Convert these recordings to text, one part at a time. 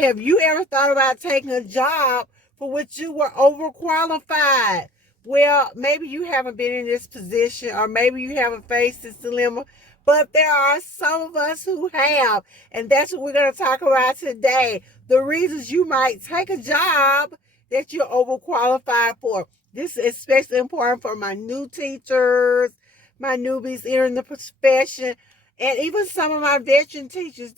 Have you ever thought about taking a job for which you were overqualified? Well, maybe you haven't been in this position, or maybe you haven't faced this dilemma, but there are some of us who have, and that's what we're going to talk about today. The reasons you might take a job that you're overqualified for. This is especially important for my new teachers, my newbies entering the profession, and even some of my veteran teachers.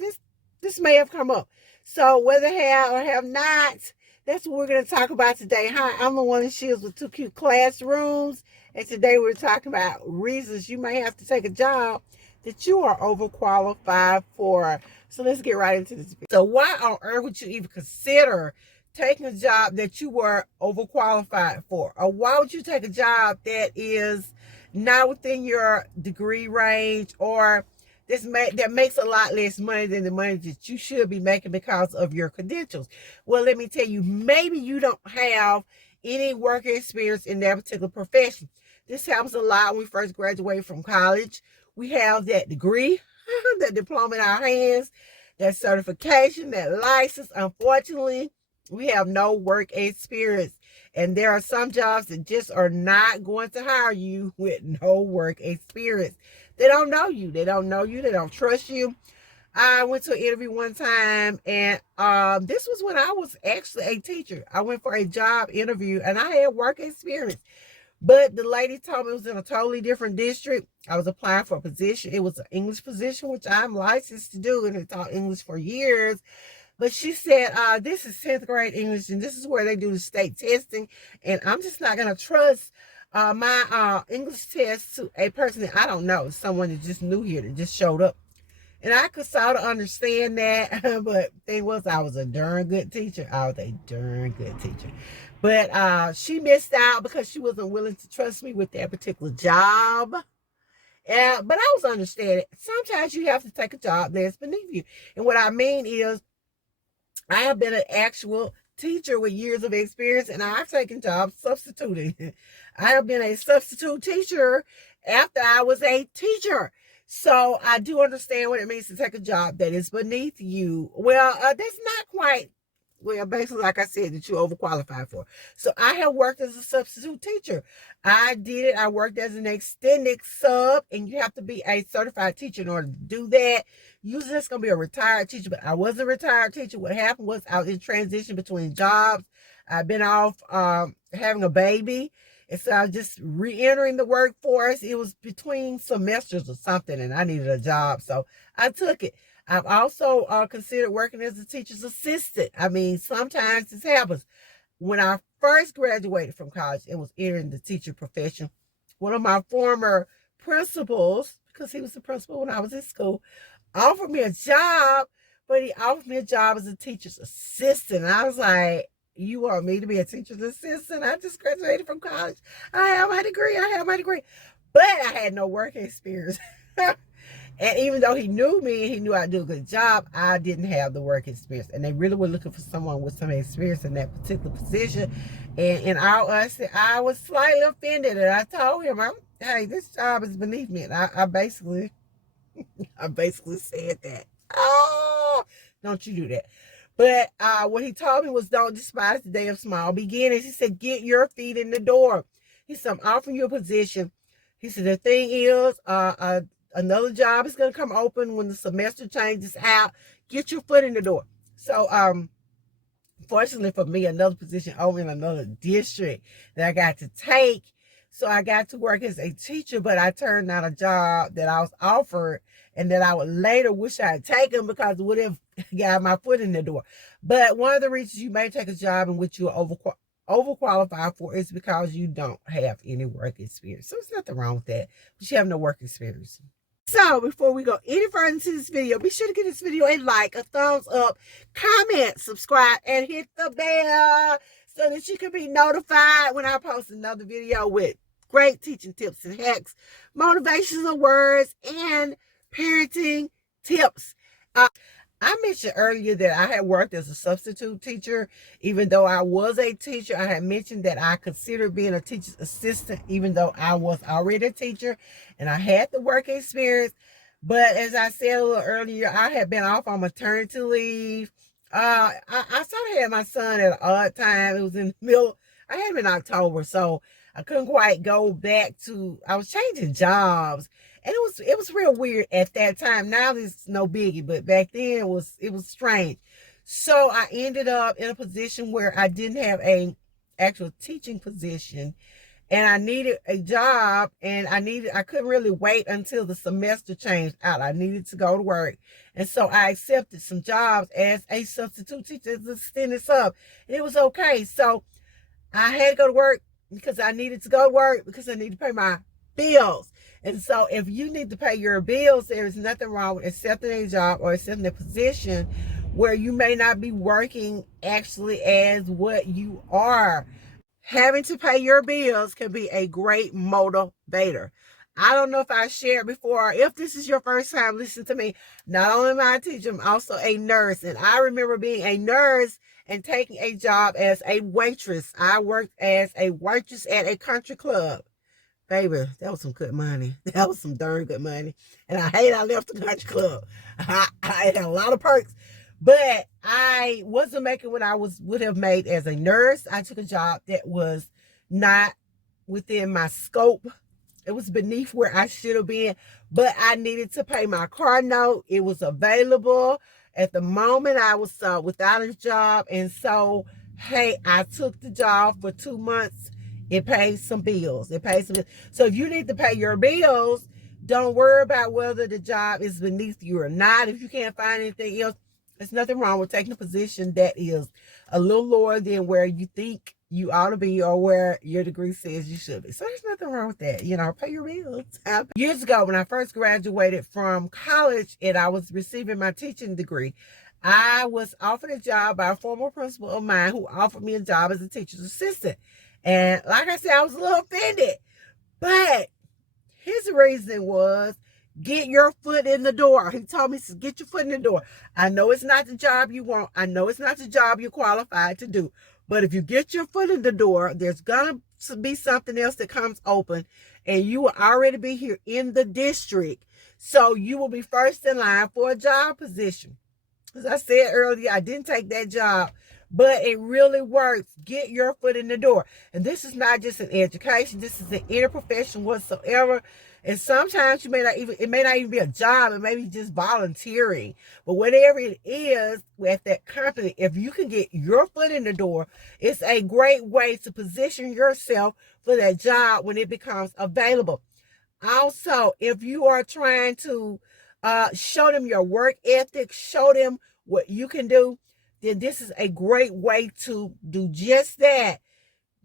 This may have come up. So whether have or have not, that's what we're going to talk about today. Hi, I'm LaWanda Shields with 2 Cute Classrooms, and today we're talking about reasons you may have to take a job that you are overqualified for. So let's get right into this video. So why on earth would you even consider taking a job that you were overqualified for? Or why would you take a job that is not within your degree range, or that makes a lot less money than the money that you should be making because of your credentials? Well, let me tell you, maybe you don't have any work experience in that particular profession. This happens a lot when we first graduate from college. We have that degree, that diploma in our hands, that certification, that license. Unfortunately, we have no work experience. And there are some jobs that just are not going to hire you with no work experience. They don't know you. They don't know you. They don't trust you. I went to an interview one time, and this was when I was actually a teacher. I went for a job interview, and I had work experience. But the lady told me it was in a totally different district. I was applying for a position. It was an English position, which I'm licensed to do, and I taught English for years. But she said, this is 10th grade English, and this is where they do the state testing. And I'm just not going to trust my English test to a person that I don't know, someone that just new here, that just showed up. And I could sort of understand that, but the thing was, I was a darn good teacher. I was a darn good teacher. But she missed out because she wasn't willing to trust me with that particular job. But I was understanding. Sometimes you have to take a job that's beneath you. And what I mean is, I have been an actual teacher with years of experience, and I've taken jobs substituting. I have been a substitute teacher after I was a teacher. So I do understand what it means to take a job that is beneath you. Well, that's not quite, well, basically, like I said, that you're overqualified for. So I have worked as a substitute teacher. I did it. I worked as an extended sub, and you have to be a certified teacher in order to do that. Usually it's going to be a retired teacher, but I was a retired teacher. What happened was I was in transition between jobs. I've been off having a baby. And so I was just re-entering the workforce. It was between semesters or something, and I needed a job. So I took it. I've also considered working as a teacher's assistant. I mean, sometimes this happens. When I first graduated from college and was entering the teacher profession, one of my former principals, because he was the principal when I was in school, offered me a job, but he offered me a job as a teacher's assistant. And I was like, you want me to be a teacher's assistant? I just graduated from college. I have my degree. But I had no work experience. And even though he knew me and he knew I'd do a good job, I didn't have the work experience. And they really were looking for someone with some experience in that particular position. And in all honesty, I was slightly offended. And I told him, hey, this job is beneath me. And I basically said that. Oh, don't you do that. But what he told me was, don't despise the day of small beginnings. He said, get your feet in the door. He said, I'm offering you a position. He said, the thing is, another job is going to come open when the semester changes out. Get your foot in the door. So, fortunately for me, another position opened in another district that I got to take. So I got to work as a teacher, but I turned down a job that I was offered and that I would later wish I had taken because it would have got my foot in the door. But one of the reasons you may take a job in which you are overqualified for is because you don't have any work experience. So there's nothing wrong with that, but you have no work experience. So before we go any further into this video, be sure to give this video a like, a thumbs up, comment, subscribe, and hit the bell so that you can be notified when I post another video with great teaching tips and hacks, motivational words, and parenting tips. I mentioned earlier that I had worked as a substitute teacher. Even though I was a teacher, I had mentioned that I considered being a teacher's assistant, even though I was already a teacher and I had the work experience. But as I said a little earlier, I had been off on maternity leave. I sort of had my son at an odd time. It was in the middle. I had him in October, so I couldn't quite go back to. I was changing jobs, and it was real weird at that time. Now it's no biggie, but back then it was strange. So I ended up in a position where I didn't have a actual teaching position, and I needed a job, and I couldn't really wait until the semester changed out. I needed to go to work. And so I accepted some jobs as a substitute teacher to extend this up. And it was okay. So I had to go to work because I needed to go to work because I need to pay my bills. And so if you need to pay your bills, there is nothing wrong with accepting a job or accepting a position where you may not be working actually as what you are. Having to pay your bills can be a great motivator. I don't know if I shared before. If this is your first time listening to me, not only am I a teacher, I'm also a nurse. And I remember being a nurse and taking a job as a waitress. I worked as a waitress at a country club. Baby, that was some good money. That was some darn good money. And I hate I left the country club. I had a lot of perks. But I wasn't making what I would have made as a nurse. I took a job that was not within my scope. It was beneath where I should have been, but I needed to pay my car note. It was available. At the moment, I was without a job. And so, hey, I took the job for 2 months. It paid some bills. So if you need to pay your bills, don't worry about whether the job is beneath you or not. If you can't find anything else, there's nothing wrong with taking a position that is a little lower than where you think you ought to be or where your degree says you should be. So there's nothing wrong with that. Pay your bills. Years ago, when I first graduated from college and I was receiving my teaching degree, I was offered a job by a former principal of mine who offered me a job as a teacher's assistant. And like I said, I was a little offended. But his reason was, get your foot in the door. He told me to get your foot in the door. I know it's not the job you want. I know it's not the job you're qualified to do. But if you get your foot in the door, there's going to be something else that comes open. And you will already be here in the district. So you will be first in line for a job position. As I said earlier, I didn't take that job, but it really works. Get your foot in the door. And this is not just an education. This is an interprofession whatsoever. And sometimes it may not even be a job. It may be just volunteering. But whatever it is at that company, if you can get your foot in the door, it's a great way to position yourself for that job when it becomes available. Also, if you are trying to show them your work ethic, show them what you can do, then this is a great way to do just that.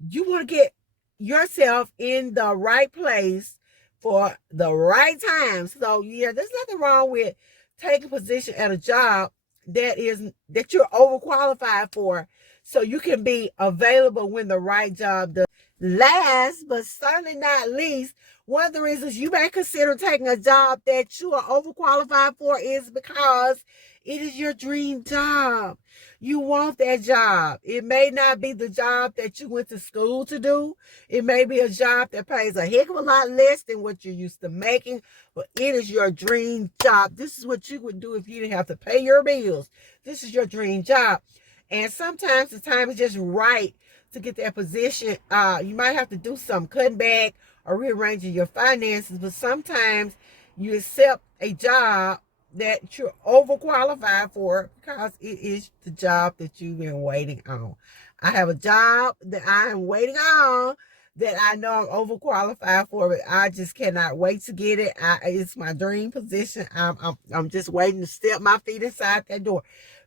You want to get yourself in the right place for the right time. So yeah, there's nothing wrong with taking a position at a job that you're overqualified for, so you can be available when the right job does. Last but certainly not least, one of the reasons you may consider taking a job that you are overqualified for is because it is your dream job. You want that job. It may not be the job that you went to school to do. It may be a job that pays a heck of a lot less than what you're used to making, but it is your dream job. This is what you would do if you didn't have to pay your bills. This is your dream job. And sometimes the time is just right to get that position. You might have to do some cutting back or rearranging your finances, but sometimes you accept a job that you're overqualified for because it is the job that you've been waiting on. I have a job that I am waiting on that I know I'm overqualified for, but I just cannot wait to get it. It's my dream position. I'm just waiting to step my feet inside that door.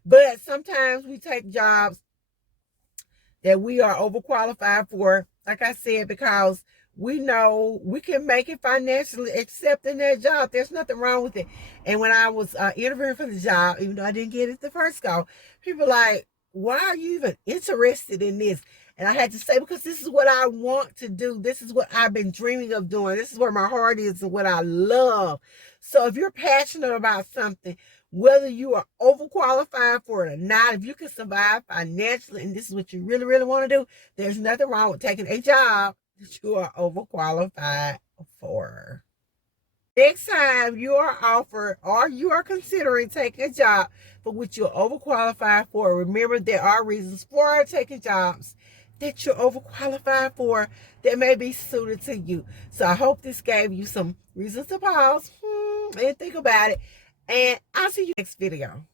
But sometimes we take jobs that we are overqualified for, like I said, because we know we can make it financially accepting that job. There's nothing wrong with it. And when I was interviewing for the job, even though I didn't get it the first go, people were like, why are you even interested in this? And I had to say, because this is what I want to do. This is what I've been dreaming of doing. This is where my heart is and what I love. So if you're passionate about something, whether you are overqualified for it or not, if you can survive financially and this is what you really, really want to do, there's nothing wrong with taking a job that you are overqualified for. Next time you are offered or you are considering taking a job for which you're overqualified for, remember there are reasons for taking jobs that you're overqualified for that may be suited to you. So I hope this gave you some reasons to pause and think about it. And I'll see you next video.